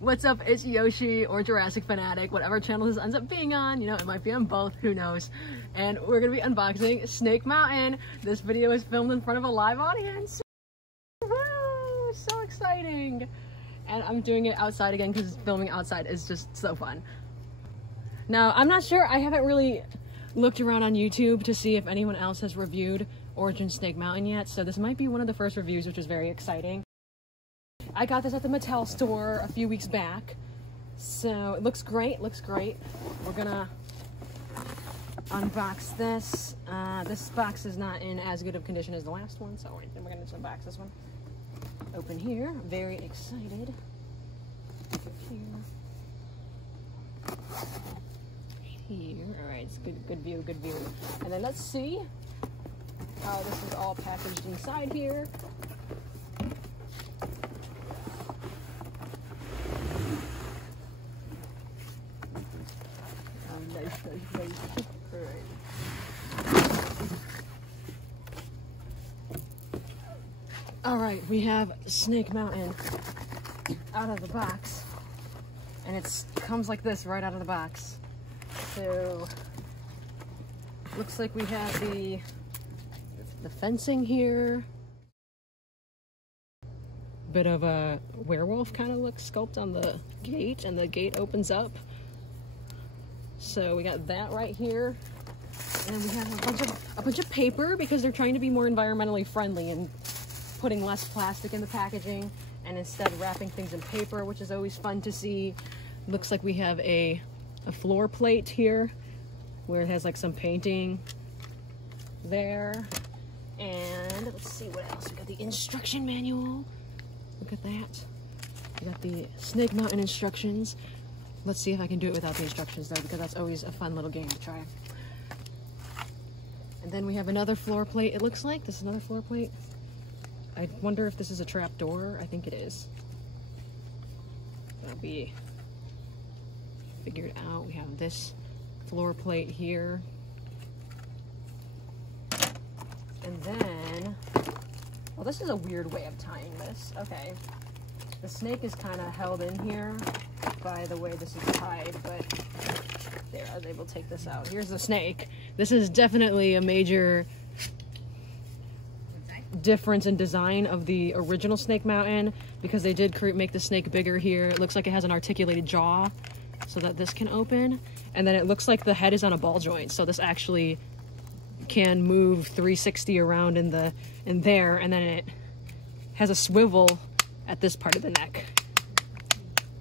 What's up? It's Yoshi or Jurassic Fanatic, whatever channel this ends up being on. You know, it might be on both, who knows. And we're gonna be unboxing Snake Mountain. This video is filmed in front of a live audience. Woo! So exciting! And I'm doing it outside again because filming outside is just so fun. Now, I'm not sure, I haven't really looked around on YouTube to see if anyone else has reviewed Origin Snake Mountain yet, so this might be one of the first reviews, which is very exciting. I got this at the Mattel store a few weeks back, so it looks great, We're gonna unbox this. This box is not in as good of condition as the last one, so we're gonna just unbox this one. Open here, very excited. Here, all right, it's good view. And then let's see how this is all packaged inside here. Nice. All right, we have Snake Mountain out of the box, and it comes like this right out of the box. So looks like we have the fencing here. Bit of a werewolf kind of look sculpt on the gate, and the gate opens up. So we got that right here, and we have a bunch of paper because they're trying to be more environmentally friendly and putting less plastic in the packaging and instead wrapping things in paper, which is always fun to see. Looks like we have a floor plate here where it has like some painting there. And let's see what else. We got the instruction manual. Look at that. We got the Snake Mountain instructions. Let's see if I can do it without the instructions though, because that's always a fun little game to try. And then we have another floor plate. It looks like this is another floor plate. I wonder if this is a trap door. I think it is. That'll be figured out. We have this floor plate here. And then, well, this is a weird way of tying this. Okay. The snake is kind of held in here by the way this is tied, but there, I was able to take this out. Here's the snake. This is definitely a major difference in design of the original Snake Mountain because they did make the snake bigger here. It looks like it has an articulated jaw so that this can open, and then it looks like the head is on a ball joint, so this actually can move 360 around in there, and then it has a swivel at this part of the neck.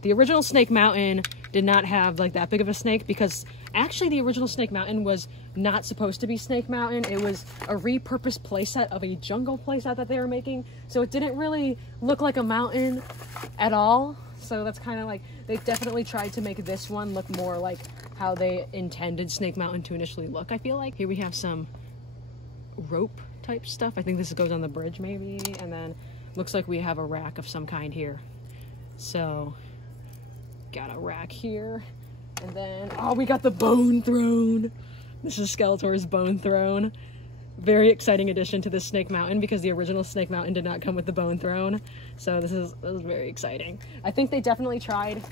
The original Snake Mountain did not have like that big of a snake because actually the original Snake Mountain was not supposed to be Snake Mountain. It was a repurposed playset of a jungle playset that they were making, so it didn't really look like a mountain at all. So that's kind of like, they definitely tried to make this one look more like how they intended Snake Mountain to initially look, I feel like. Here we have some rope type stuff. I think this goes on the bridge maybe, and then looks like we have a rack of some kind here. So got a rack here, and then oh, we got the bone throne. This is Skeletor's bone throne. Very exciting addition to this Snake Mountain because the original Snake Mountain did not come with the bone throne. So this is very exciting. I think they definitely tried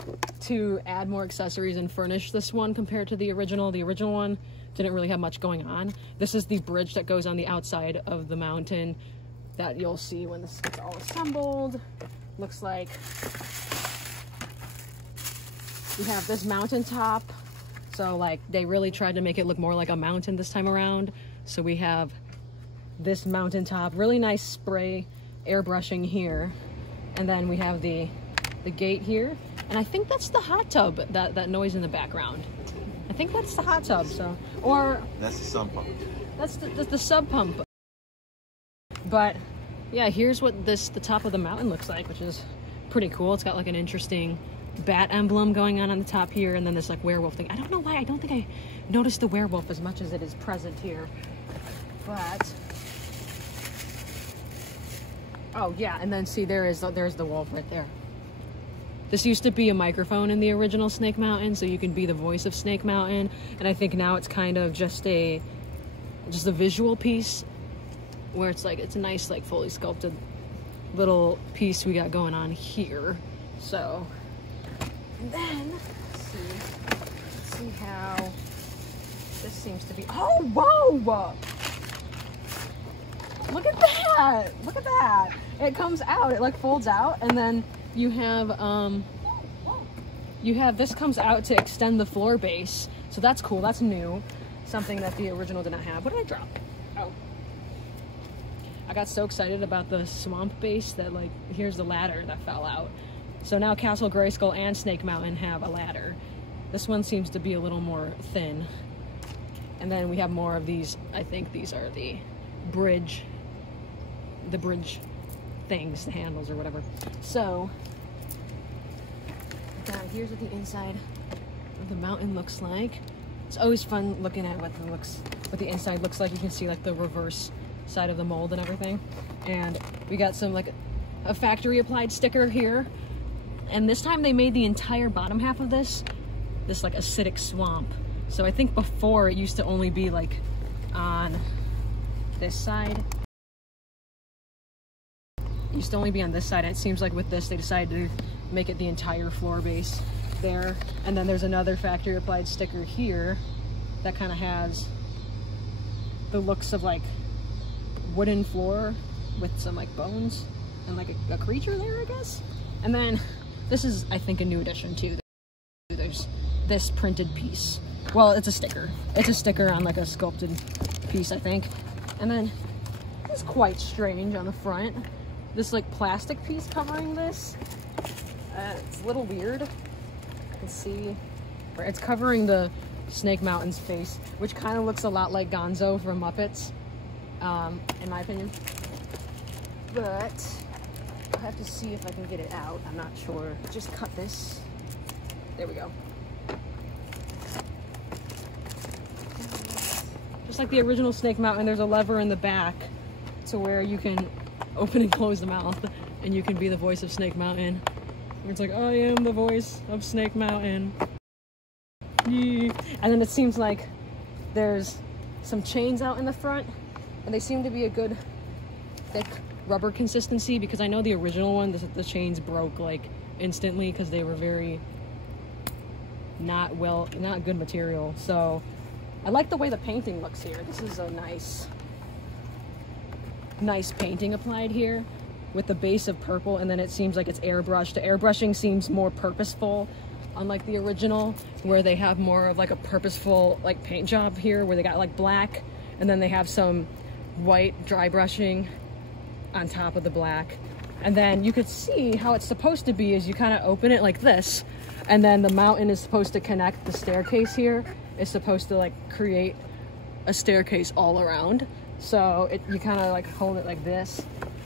to add more accessories and furnish this one compared to the original. The original one didn't really have much going on. This is the bridge that goes on the outside of the mountain that you'll see when this gets all assembled. Looks like we have this mountaintop. So like they really tried to make it look more like a mountain this time around. So we have this mountaintop, really nice spray airbrushing here. And then we have the gate here. And I think that's the hot tub, that noise in the background. I think that's the hot tub, so, or that's the sump pump. That's the sub pump. But yeah, here's what the top of the mountain looks like, which is pretty cool. It's got like an interesting bat emblem going on the top here, and then this like werewolf thing. I don't know why, I don't think I noticed the werewolf as much as it is present here. But oh yeah, and then see there's the wolf right there. This used to be a microphone in the original Snake Mountain, so you can be the voice of Snake Mountain, and I think now it's kind of just a visual piece where it's like, it's a nice like fully sculpted little piece we got going on here. So And then, let's see how this seems to be. Oh, whoa! Look at that! Look at that! It comes out, it like folds out, and then you have this comes out to extend the floor base. So that's cool, that's new. Something that the original did not have. What did I drop? Oh. I got so excited about the swamp base that, like, here's the ladder that fell out. So now Castle Grayskull and Snake Mountain have a ladder. This one seems to be a little more thin. And then we have more of these. I think these are the bridge things, the handles or whatever. So, here's what the inside of the mountain looks like. It's always fun looking at what the inside looks like. You can see like the reverse side of the mold and everything. And we got some like a factory applied sticker here. And this time they made the entire bottom half of this like acidic swamp. So I think before it used to only be like on this side. It used to only be on this side. It seems like with this they decided to make it the entire floor base there. And then there's another factory applied sticker here that kind of has the looks of like wooden floor with some like bones and like a creature there, I guess. And then this is, I think, a new addition too. There's this printed piece. Well, it's a sticker. It's a sticker on like a sculpted piece, I think. And then it's quite strange on the front. This like plastic piece covering this. It's a little weird. I can see where it's covering the Snake Mountain's face, which kind of looks a lot like Gonzo from Muppets, in my opinion. But I'll have to see if I can get it out. I'm not sure. Just cut this. There we go. Just like the original Snake Mountain, there's a lever in the back to where you can open and close the mouth, and you can be the voice of Snake Mountain. It's like, I am the voice of Snake Mountain. Yee. And then it seems like there's some chains out in the front, and they seem to be a good thick rubber consistency, because I know the original one, the chains broke like instantly because they were very not good material. So I like the way the painting looks here. This is a nice painting applied here with the base of purple, and then it seems like it's airbrushed. The airbrushing seems more purposeful, unlike the original, where they have more of like a purposeful like paint job here, where they got like black, and then they have some white dry brushing on top of the black. And then you could see how it's supposed to be is you kind of open it like this, and then the mountain is supposed to connect. The staircase here is supposed to like create a staircase all around. So you kind of like hold it like this,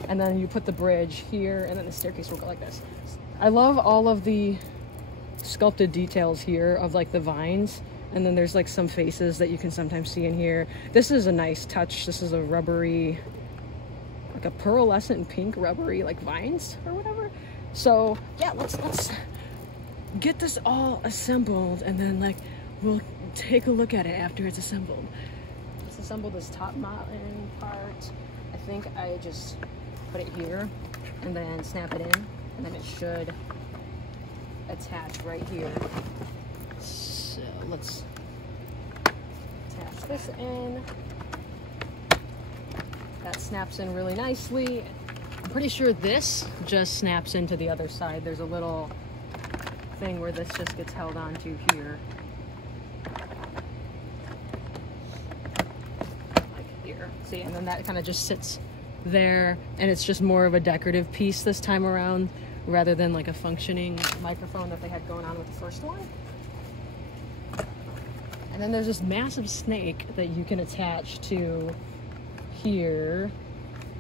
and then you put the bridge here, and then the staircase will go like this. I love all of the sculpted details here of like the vines, and then there's like some faces that you can sometimes see in here. This is a nice touch. This is a rubbery, like a pearlescent pink rubbery like vines or whatever. So yeah, let's get this all assembled, and then like we'll take a look at it after it's assembled. Let's assemble this top mountain part. I think I just put it here and then snap it in, and then it should attach right here. So let's attach this in. That snaps in really nicely. I'm pretty sure this just snaps into the other side. There's a little thing where this just gets held onto here. Like here. See, and then that kind of just sits there, and it's just more of a decorative piece this time around rather than like a functioning microphone that they had going on with the first one. And then there's this massive snake that you can attach to here,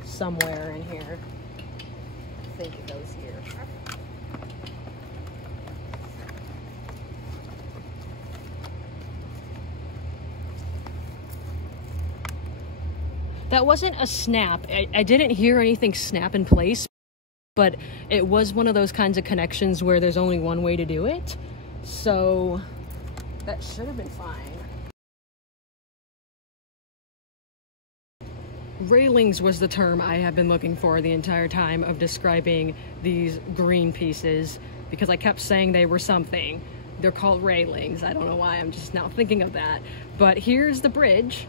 somewhere in here. I think it goes here. That wasn't a snap. I didn't hear anything snap in place, but it was one of those kinds of connections where there's only one way to do it. So that should have been fine. Railings was the term I have been looking for the entire time of describing these green pieces. because I kept saying they were something. They're called railings. I don't know why, I'm just now thinking of that. But here's the bridge.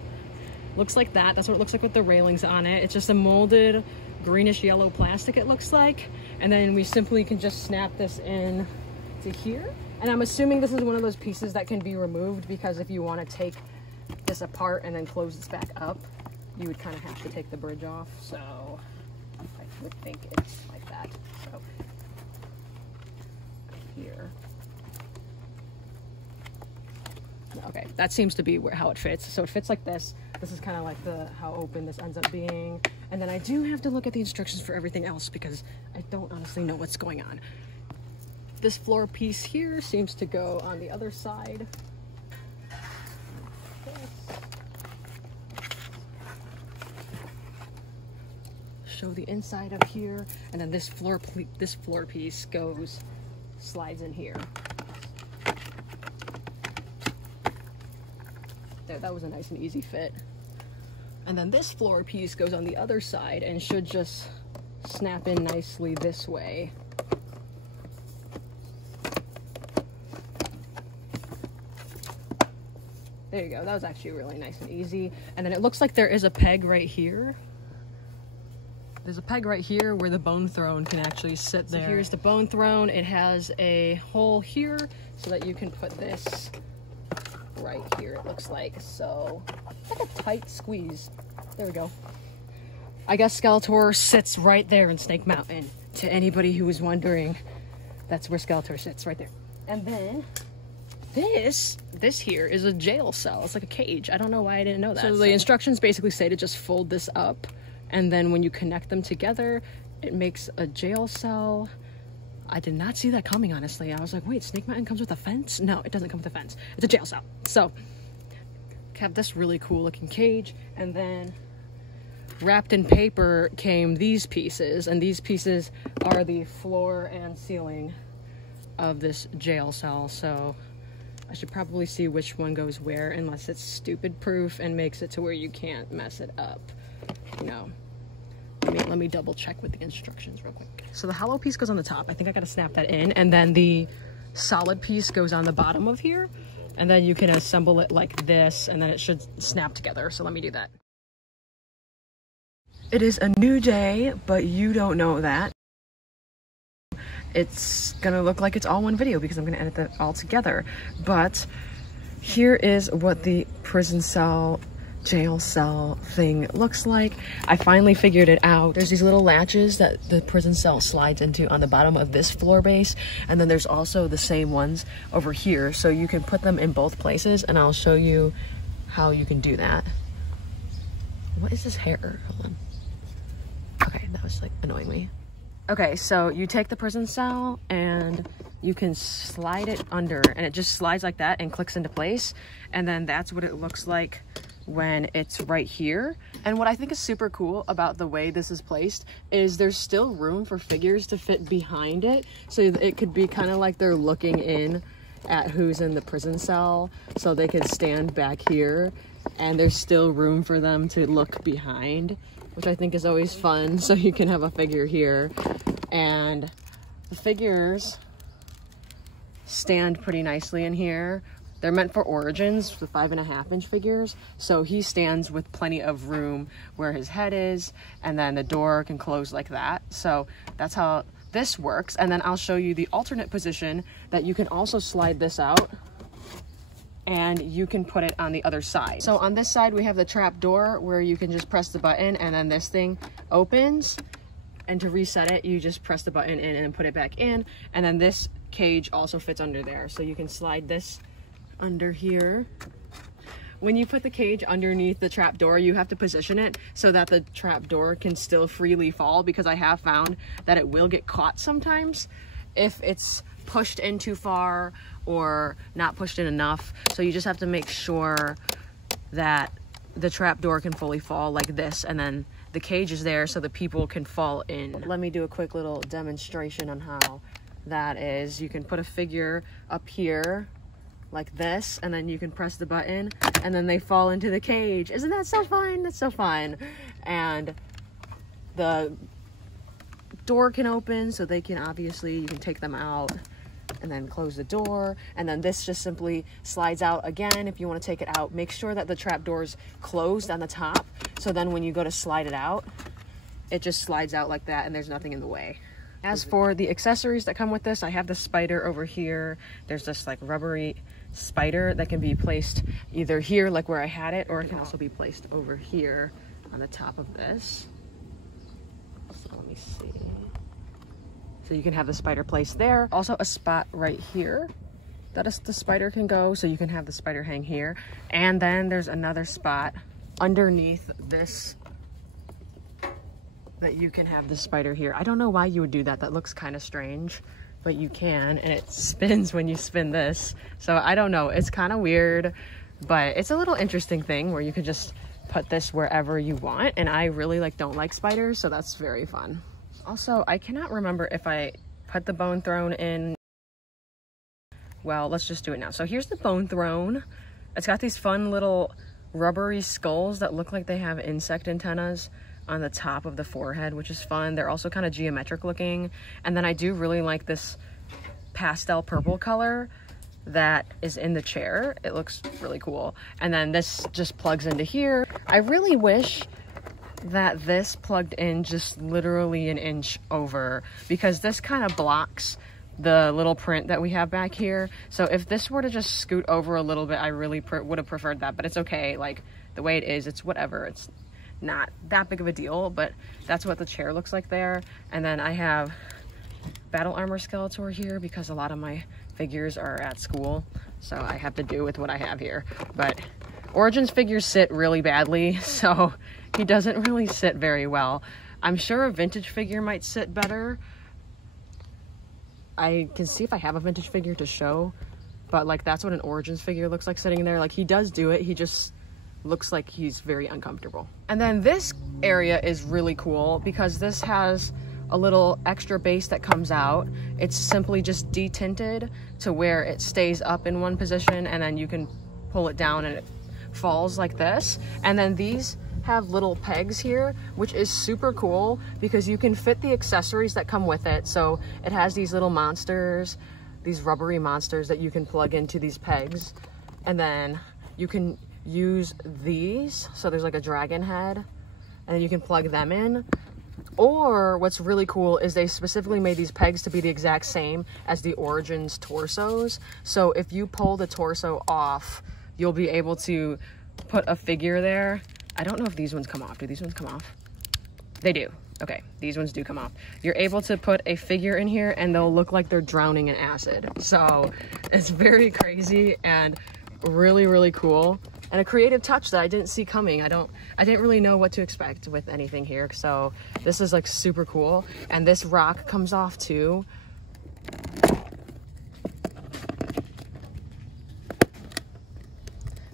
Looks like that. That's what it looks like with the railings on it. It's just a molded greenish yellow plastic, it looks like. And then we simply can just snap this in to here. And I'm assuming this is one of those pieces that can be removed, because if you want to take this apart and then close this back up, you would kind of have to take the bridge off. So I would think it's like that. So here. Okay, that seems to be how it fits. So it fits like this. This is kind of like how open this ends up being. And then I do have to look at the instructions for everything else, because I don't honestly know what's going on. This floor piece here seems to go on the other side. Show the inside of here, and then this floor piece slides in here. There, that was a nice and easy fit. And then this floor piece goes on the other side and should just snap in nicely this way. There you go. That was actually really nice and easy. And then it looks like there is a peg right here. There's a peg right here where the bone throne can actually sit there. So here's the bone throne. It has a hole here so that you can put this right here, it looks like. So it's like a tight squeeze. There we go. I guess Skeletor sits right there in Snake Mountain. To anybody who was wondering, that's where Skeletor sits, right there. And then this here is a jail cell. It's like a cage. I don't know why I didn't know that. So the instructions basically say to just fold this up, and then when you connect them together, it makes a jail cell. I did not see that coming, honestly. I was like, wait, Snake Mountain comes with a fence? No, it doesn't come with a fence. It's a jail cell. So, have this really cool looking cage, and then wrapped in paper came these pieces, and these pieces are the floor and ceiling of this jail cell. So, I should probably see which one goes where, unless it's stupid proof and makes it to where you can't mess it up. You know. Let me double check with the instructions real quick. So the hollow piece goes on the top. I think I gotta snap that in, and then the solid piece goes on the bottom of here, and then you can assemble it like this, and then it should snap together. So let me do that. It is a new day, but you don't know that. It's gonna look like it's all one video because I'm gonna edit that all together. But here is what the prison cell jail cell thing looks like. I finally figured it out. There's these little latches that the prison cell slides into on the bottom of this floor base, and then there's also the same ones over here, so you can put them in both places, and I'll show you how you can do that. What is this hair? Hold on. Okay, that was like annoying me. Okay, so you take the prison cell and you can slide it under, and it just slides like that and clicks into place, and then that's what it looks like when it's right here. And what I think is super cool about the way this is placed is there's still room for figures to fit behind it, so it could be kind of like they're looking in at who's in the prison cell, so they could stand back here and there's still room for them to look behind, which I think is always fun. So you can have a figure here, and the figures stand pretty nicely in here. They're meant for Origins, the 5.5-inch figures, so he stands with plenty of room where his head is, and then the door can close like that. So that's how this works. And then I'll show you the alternate position that you can also slide this out, and you can put it on the other side. So on this side, we have the trap door where you can just press the button and then this thing opens, and to reset it, you just press the button in and put it back in. And then this cage also fits under there, so you can slide this under here. When you put the cage underneath the trap door, you have to position it so that the trap door can still freely fall, because I have found that it will get caught sometimes if it's pushed in too far or not pushed in enough. So you just have to make sure that the trap door can fully fall like this, and then the cage is there so the people can fall in. Let me do a quick little demonstration on how that is. You can put a figure up here like this, and then you can press the button and then they fall into the cage. Isn't that so fun? That's so fun. And the door can open, so they can obviously, you can take them out and then close the door. And then this just simply slides out again. If you want to take it out, make sure that the trap door is closed on the top. So then when you go to slide it out, it just slides out like that and there's nothing in the way. As for the accessories that come with this, I have the spider over here. There's this like rubbery spider that can be placed either here, like where I had it, or it can also be placed over here on the top of this. So let me see. So you can have the spider placed there. Also a spot right here that the spider can go, so you can have the spider hang here. And then there's another spot underneath this that you can have the spider here. I don't know why you would do that. That looks kind of strange, but you can, and it spins when you spin this. So I don't know, it's kind of weird, but it's a little interesting thing where you can just put this wherever you want. And I really don't like spiders, so that's very fun. Also, I cannot remember if I put the bone throne in. Well, let's just do it now. So here's the bone throne. It's got these fun little rubbery skulls that look like they have insect antennas on the top of the forehead, which is fun. They're also kind of geometric looking. And then I do really like this pastel purple color that is in the chair. It looks really cool. And then this just plugs into here. I really wish that this plugged in just literally an inch over, because this kind of blocks the little print that we have back here. So if this were to just scoot over a little bit, I really would have preferred that, but it's okay. Like the way it is, it's whatever. It's not that big of a deal, but that's what the chair looks like there. And then I have battle armor Skeletor here because a lot of my figures are at school, so I have to do with what I have here. But Origins figures sit really badly, so he doesn't really sit very well. I'm sure a vintage figure might sit better. I can see if I have a vintage figure to show, but like that's what an Origins figure looks like sitting there. Like he does do it, he just looks like he's very uncomfortable. And then this area is really cool because this has a little extra base that comes out. It's simply just detinted to where it stays up in one position, and then you can pull it down and it falls like this. And then these have little pegs here, which is super cool because you can fit the accessories that come with it. So it has these little monsters, these rubbery monsters that you can plug into these pegs, and then you can use these. So there's like a dragon head, and then you can plug them in. Or what's really cool is they specifically made these pegs to be the exact same as the Origins torsos. So if you pull the torso off, you'll be able to put a figure there. I don't know if these ones come off. Do these ones come off? They do. Okay, these ones do come off. You're able to put a figure in here and they'll look like they're drowning in acid. So it's very crazy and really, really cool. And a creative touch that I didn't see coming. I didn't really know what to expect with anything here. So this is like super cool. And this rock comes off too.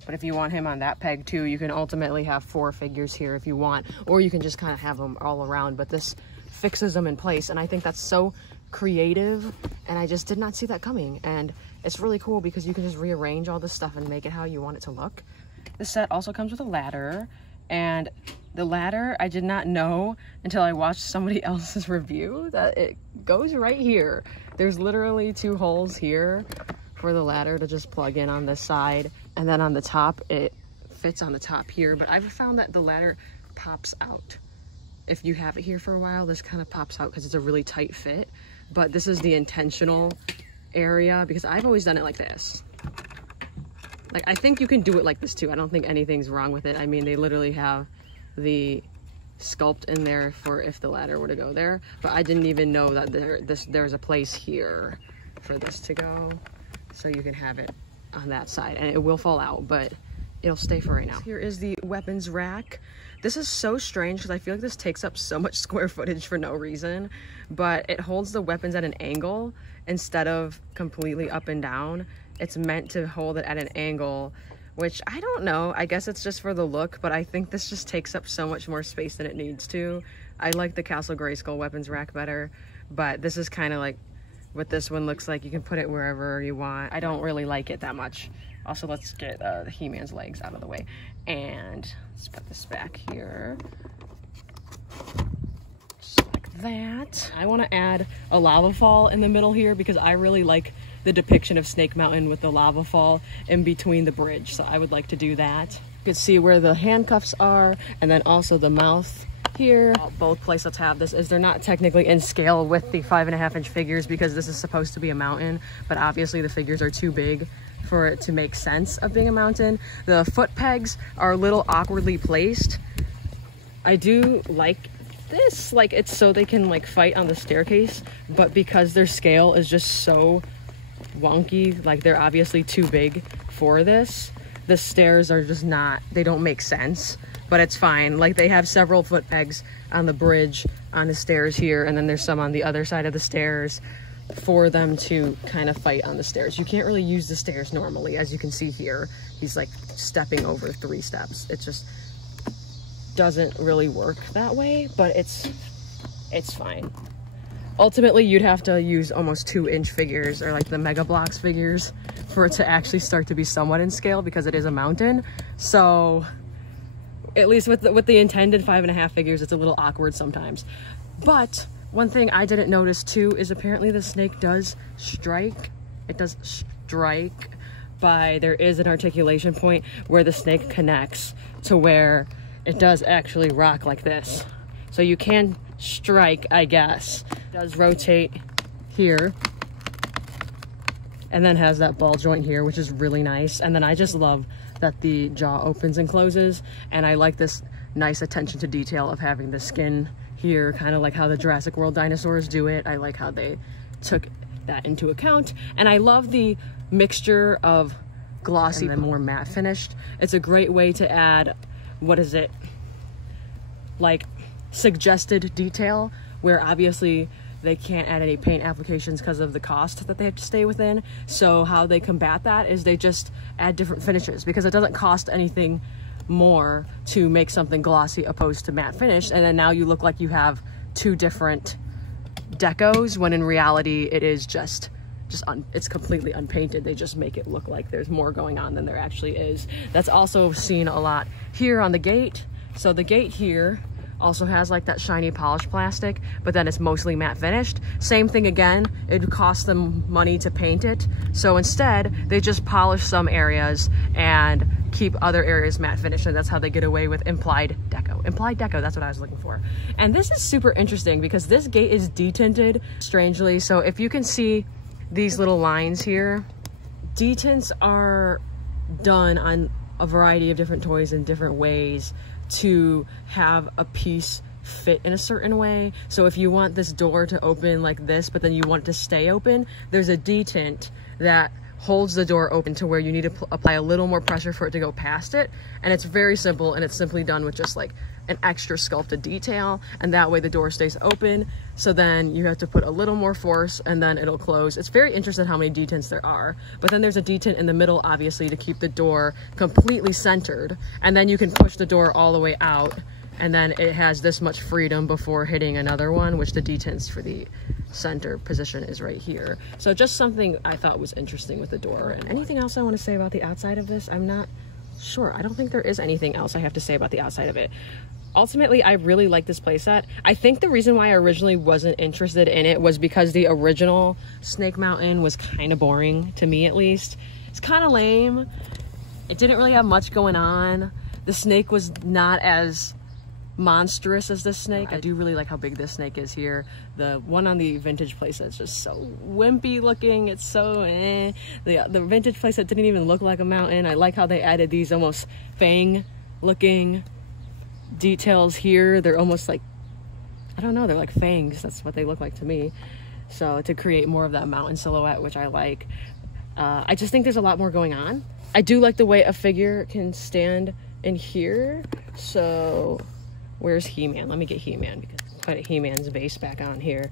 But if you want him on that peg too, you can ultimately have 4 figures here if you want, or you can just kind of have them all around, but this fixes them in place. And I think that's so creative, and I just did not see that coming. And it's really cool because you can just rearrange all this stuff and make it how you want it to look. This set also comes with a ladder, and the ladder, I did not know until I watched somebody else's review that it goes right here. There's literally 2 holes here for the ladder to just plug in on this side, and then on the top it fits on the top here. But I've found that the ladder pops out. If you have it here for a while, this kind of pops out because it's a really tight fit. But this is the intentional area because I've always done it like this. Like, I think you can do it like this too. I don't think anything's wrong with it. I mean, they literally have the sculpt in there for if the ladder were to go there, but I didn't even know that there's a place here for this to go. So you can have it on that side, and it will fall out, but it'll stay for right now. Here is the weapons rack. This is so strange because I feel like this takes up so much square footage for no reason, but it holds the weapons at an angle instead of completely up and down. It's meant to hold it at an angle, which I don't know. I guess it's just for the look, but I think this just takes up so much more space than it needs to. I like the Castle Grayskull weapons rack better, but this is kind of like what this one looks like. You can put it wherever you want. I don't really like it that much. Also, let's get the He-Man's legs out of the way. And let's put this back here. Just like that. I want to add a lava fall in the middle here because I really like the depiction of Snake Mountain with the lava fall in between the bridge. So I would like to do that. You can see where the handcuffs are, and then also the mouth here. Both playsets have this, as they're not technically in scale with the 5.5-inch figures because this is supposed to be a mountain, but obviously the figures are too big for it to make sense of being a mountain. The foot pegs are a little awkwardly placed. I do like this, like it's so they can like fight on the staircase, but because their scale is just so wonky, like they're obviously too big for this, the stairs are just not, they don't make sense, but it's fine. Like they have several foot pegs on the bridge on the stairs here, and then there's some on the other side of the stairs for them to kind of fight on the stairs. You can't really use the stairs normally, as you can see here. He's like stepping over 3 steps. It just doesn't really work that way, but it's fine. Ultimately, you'd have to use almost 2-inch figures, or like the Mega Bloks figures, for it to actually start to be somewhat in scale because it is a mountain. So at least with the intended 5.5 figures, it's a little awkward sometimes. But one thing I didn't notice too is apparently the snake does strike. It does strike by, there is an articulation point where the snake connects to where it does actually rock like this. So you can strike, I guess. It does rotate here, and then has that ball joint here, which is really nice. And then I just love that the jaw opens and closes, and I like this nice attention to detail of having the skin here, kind of like how the Jurassic World dinosaurs do it. I like how they took that into account, and I love the mixture of glossy and more matte finished. It's a great way to add, what is it, like suggested detail, where obviously they can't add any paint applications because of the cost that they have to stay within. So how they combat that is they just add different finishes, because it doesn't cost anything more to make something glossy opposed to matte finish, and then now you look like you have 2 different decos, when in reality it is it's completely unpainted. They just make it look like there's more going on than there actually is. That's also seen a lot here on the gate. So the gate here also has like that shiny polished plastic, but then it's mostly matte finished. Same thing again, it costs them money to paint it. So instead, they just polish some areas and keep other areas matte finished, and that's how they get away with implied deco. Implied deco, that's what I was looking for. And this is super interesting because this gate is detinted, strangely. So if you can see these little lines here, detints are done on a variety of different toys in different ways to have a piece fit in a certain way. So if you want this door to open like this, but then you want it to stay open, there's a detent that holds the door open to where you need to apply a little more pressure for it to go past it. And it's very simple, and it's simply done with just like an extra sculpted detail, and that way the door stays open. So then you have to put a little more force and then it'll close. It's very interesting how many detents there are, but then there's a detent in the middle, obviously, to keep the door completely centered, and then you can push the door all the way out, and then it has this much freedom before hitting another one, which the detents for the center position is right here. So just something I thought was interesting with the door. And anything else I want to say about the outside of this? I'm not sure. I don't think there is anything else I have to say about the outside of it. Ultimately, I really like this playset. I think the reason why I originally wasn't interested in it was because the original Snake Mountain was kind of boring, to me at least. It's kind of lame. It didn't really have much going on. The snake was not as monstrous as this snake. I do really like how big this snake is here. The one on the vintage playset is just so wimpy looking. It's so The vintage playset didn't even look like a mountain. I like how they added these almost fang looking details here. They're almost like, I don't know, they're like fangs. That's what they look like to me. So to create more of that mountain silhouette, which I like. I just think there's a lot more going on. I do like the way a figure can stand in here. So where's He-Man? Let me get He-Man, because I put He-Man's base back on here.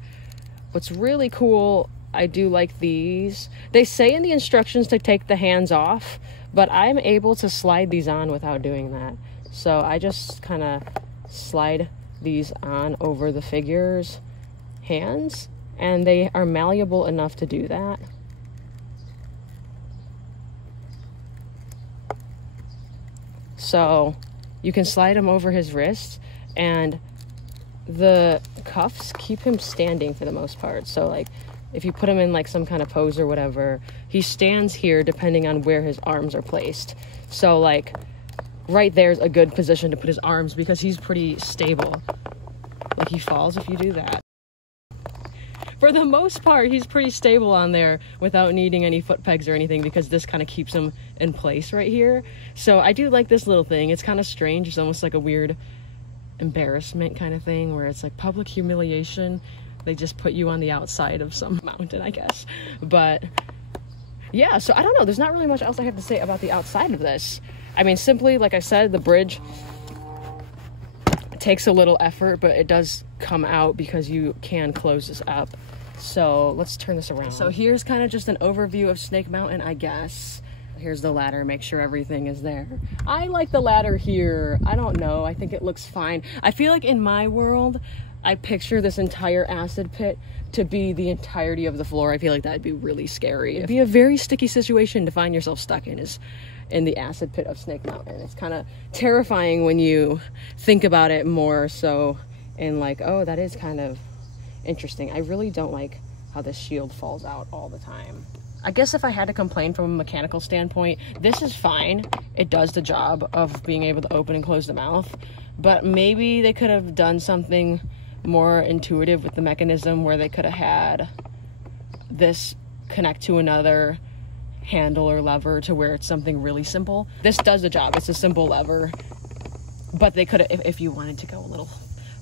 What's really cool, I do like these. They say in the instructions to take the hands off, but I'm able to slide these on without doing that. So I just kind of slide these on over the figure's hands, and they are malleable enough to do that. So you can slide them over his wrists, and the cuffs keep him standing for the most part. So like if you put him in like some kind of pose or whatever, he stands here depending on where his arms are placed. So like right there's a good position to put his arms because he's pretty stable. Like he falls if you do that. For the most part, he's pretty stable on there without needing any foot pegs or anything because this kind of keeps him in place right here. So I do like this little thing. It's kind of strange. It's almost like a weird embarrassment kind of thing where it's like public humiliation. They just put you on the outside of some mountain, I guess. But yeah, so I don't know. There's not really much else I have to say about the outside of this. I mean, simply, like I said, the bridge takes a little effort, but it does come out because you can close this up. So let's turn this around. So here's kind of just an overview of Snake Mountain, I guess. Here's the ladder, make sure everything is there. I like the ladder here. I don't know, I think it looks fine. I feel like in my world, I picture this entire acid pit to be the entirety of the floor. I feel like that'd be really scary. It'd be a very sticky situation to find yourself stuck in, is in the acid pit of Snake Mountain. It's kind of terrifying when you think about it more so in like, oh, that is kind of interesting. I really don't like how this shield falls out all the time. I guess if I had to complain from a mechanical standpoint, this is fine. It does the job of being able to open and close the mouth, but maybe they could have done something more intuitive with the mechanism where they could have had this connect to another handle or lever to where it's something really simple. This does the job. It's a simple lever, but they could have, if you wanted to go a little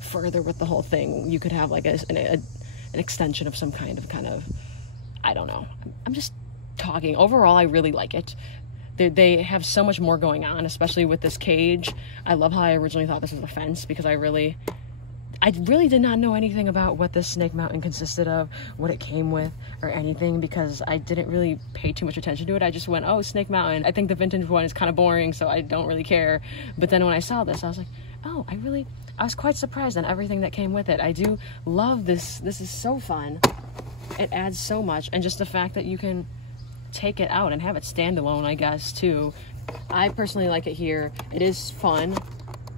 further with the whole thing, you could have like an extension of some kind of, I don't know. I'm just talking. Overall, I really like it. They have so much more going on, especially with this cage. I love how I originally thought this was a fence because I really did not know anything about what this Snake Mountain consisted of, what it came with, or anything, because I didn't really pay too much attention to it. I just went, oh, Snake Mountain. I think the vintage one is kind of boring, so I don't really care. But then when I saw this, I was like, oh, I was quite surprised on everything that came with it. I do love this. This is so fun. It adds so much, and just the fact that you can take it out and have it stand alone, I guess, too. I personally like it here. It is fun.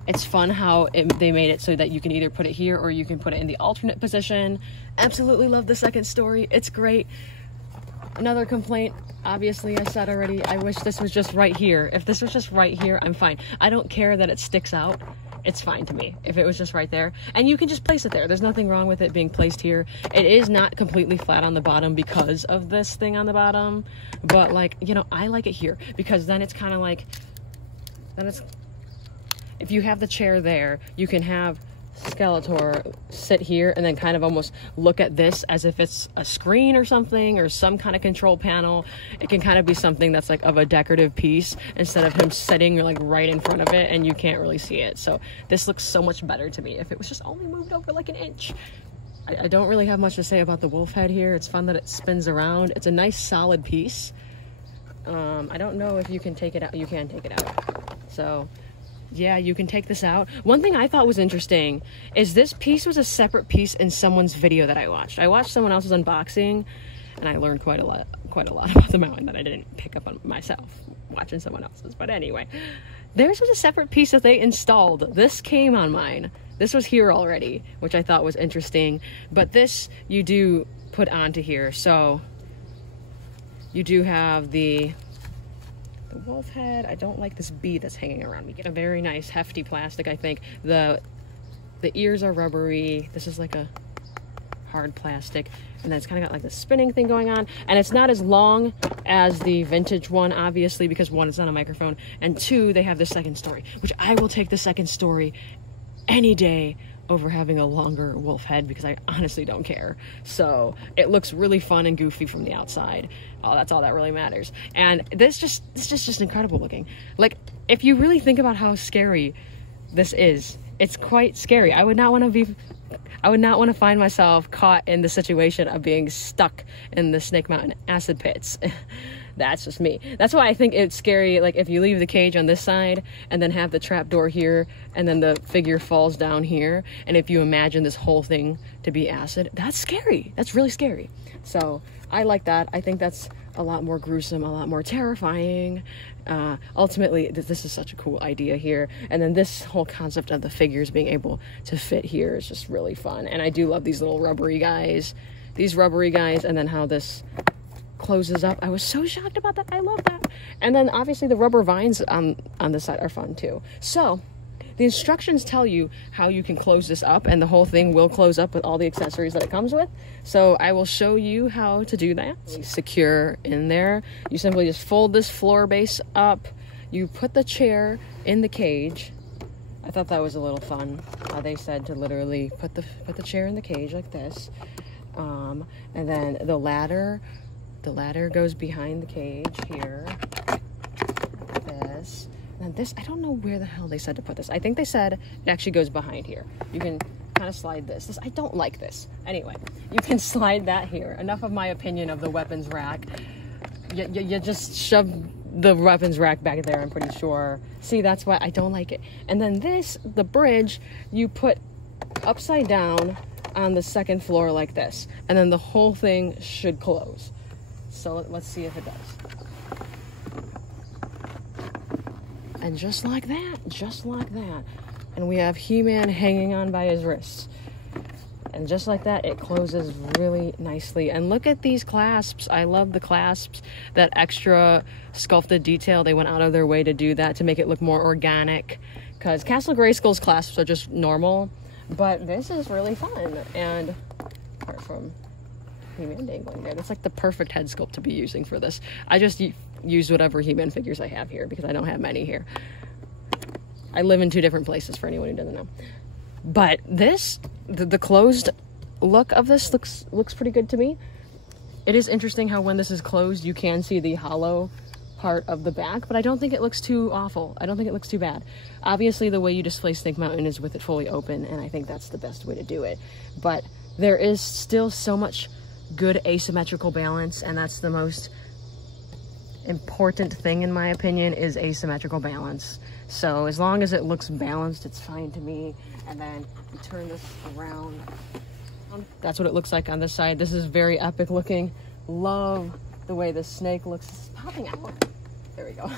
It's fun how they made it so that you can either put it here or you can put it in the alternate position. Absolutely love the second story. It's great. Another complaint, obviously I said already, I wish this was just right here. If this was just right here, I'm fine. I don't care that it sticks out. It's fine to me if it was just right there. And you can just place it there. There's nothing wrong with it being placed here. It is not completely flat on the bottom because of this thing on the bottom. But like, you know, I like it here because then it's kind of like, if you have the chair there, you can have Skeletor sit here and then kind of almost look at this as if it's a screen or something, or some kind of control panel. It can kind of be something that's like of a decorative piece instead of him sitting like right in front of it and you can't really see it. So this looks so much better to me if it was just only moved over like an inch. I don't really have much to say about the wolf head here. It's fun that it spins around. It's a nice solid piece. I don't know if you can take it out. You can take it out. So yeah, you can take this out. One thing I thought was interesting is this piece was a separate piece in someone's video that I watched. I watched someone else's unboxing and I learned quite a lot about the mountain that I didn't pick up on myself watching someone else's. But anyway, theirs was a separate piece that they installed. This came on mine. This was here already, which I thought was interesting. But this you do put onto here. So you do have the wolf head. I don't like this bead that's hanging around me. Get a very nice hefty plastic. I think the ears are rubbery. This is like a hard plastic, and then it's kind of got like the spinning thing going on, and it's not as long as the vintage one, obviously, because one, it's not a microphone, and two, they have the second story, which I will take the second story any day over having a longer wolf head because I honestly don't care. So it looks really fun and goofy from the outside. Oh, that's all that really matters. And this is just incredible looking. Like, if you really think about how scary this is, it's quite scary. I would not want to find myself caught in the situation of being stuck in the Snake Mountain acid pits. That's just me. That's why I think it's scary, like if you leave the cage on this side and then have the trap door here and then the figure falls down here, and if you imagine this whole thing to be acid, that's scary. That's really scary. So I like that. I think that's a lot more gruesome, a lot more terrifying. Ultimately, this is such a cool idea here. And then this whole concept of the figures being able to fit here is just really fun. And I do love these little rubbery guys. These rubbery guys, and then how this closes up. I was so shocked about that. I love that. And then obviously the rubber vines on this side are fun too. So the instructions tell you how you can close this up, and the whole thing will close up with all the accessories that it comes with. So I will show you how to do that. Secure in there. You simply just fold this floor base up. You put the chair in the cage. I thought that was a little fun. They said to literally put the chair in the cage like this. And then the ladder goes behind the cage here, like this. And this, I don't know where the hell they said to put this. I think they said it actually goes behind here. You can kind of slide this. I don't like this. Anyway, you can slide that here. Enough of my opinion of the weapons rack. You just shove the weapons rack back there, I'm pretty sure. See, that's why I don't like it. And then this, the bridge, you put upside down on the second floor like this, and then the whole thing should close. So let's see if it does. And just like that, and we have He-Man hanging on by his wrists. And just like that, it closes really nicely. And look at these clasps. I love the clasps, that extra sculpted detail. They went out of their way to do that to make it look more organic, because Castle Grayskull's clasps are just normal. But this is really fun, and apart from He-Man dangling there, that's like the perfect head sculpt to be using for this. I just use whatever He-Man figures I have here because I don't have many here. I live in 2 different places for anyone who doesn't know. But this, the closed look of this looks pretty good to me. It is interesting how when this is closed, you can see the hollow part of the back, but I don't think it looks too awful. I don't think it looks too bad. Obviously, the way you display Snake Mountain is with it fully open, and I think that's the best way to do it. But there is still so much good asymmetrical balance, and that's the most important thing, in my opinion, is asymmetrical balance. So as long as it looks balanced, it's fine to me. And then you turn this around. That's what it looks like on this side. This is very epic looking. Love the way the snake looks. It's popping out. There we go.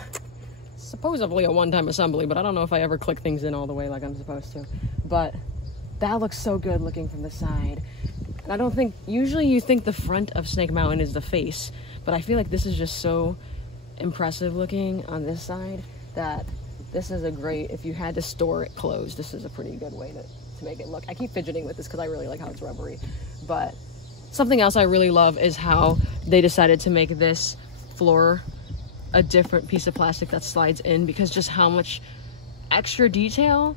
Supposedly a one-time assembly, but I don't know if I ever click things in all the way like I'm supposed to. But that looks so good looking from the side. And I don't think, usually you think the front of Snake Mountain is the face, but I feel like this is just so impressive looking on this side that this is a great, if you had to store it closed, this is a pretty good way to make it look. I keep fidgeting with this because I really like how it's rubbery. But something else I really love is how they decided to make this floor a different piece of plastic that slides in, because just how much extra detail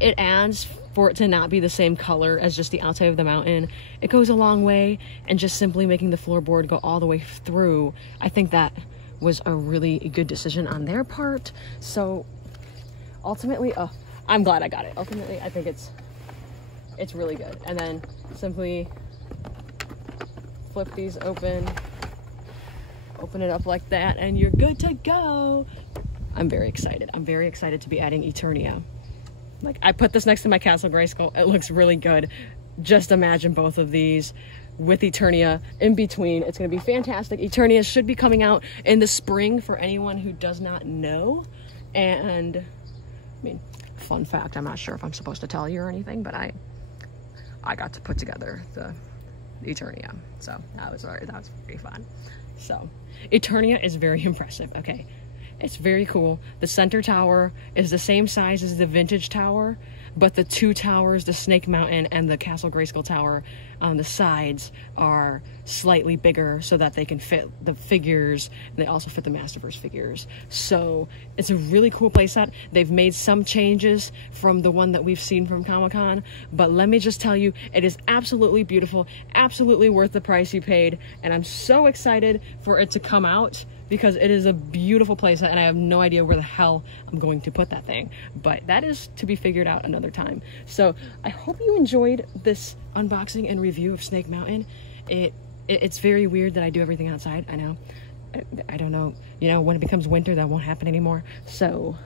it adds for it to not be the same color as just the outside of the mountain. It goes a long way, and just simply making the floorboard go all the way through, I think that was a really good decision on their part. So ultimately, I'm glad I got it. Ultimately, I think it's really good. And then simply flip these open it up like that, and you're good to go. I'm very excited. I'm very excited to be adding Eternia. Like, I put this next to my Castle Grayskull. It looks really good. Just imagine both of these with Eternia in between. It's going to be fantastic. Eternia should be coming out in the spring for anyone who does not know. And, I mean, fun fact, I'm not sure if I'm supposed to tell you or anything, but I got to put together the Eternia. So that was very fun. So Eternia is very impressive. Okay. It's very cool. The center tower is the same size as the vintage tower, but the 2 towers, the Snake Mountain and the Castle Grayskull tower on the sides, are slightly bigger so that they can fit the figures, and they also fit the Masterverse figures. So it's a really cool playset. They've made some changes from the one that we've seen from Comic-Con, but let me just tell you, it is absolutely beautiful, absolutely worth the price you paid, and I'm so excited for it to come out, because it is a beautiful playset, and I have no idea where the hell I'm going to put that thing. But that is to be figured out another time. So I hope you enjoyed this unboxing and review of Snake Mountain. It's very weird that I do everything outside. I know. I don't know. You know, when it becomes winter, that won't happen anymore. So,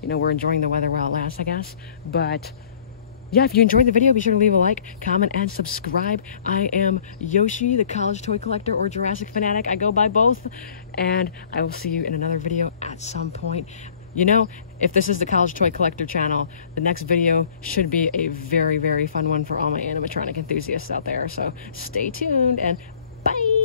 you know, we're enjoying the weather while it lasts, I guess. But yeah, if you enjoyed the video, be sure to leave a like, comment, and subscribe. I am Yoshi, the college toy collector, or Jurassic fanatic. I go by both, and I will see you in another video at some point. You know, if this is the college toy collector channel, the next video should be a very, very fun one for all my animatronic enthusiasts out there. So stay tuned, and bye!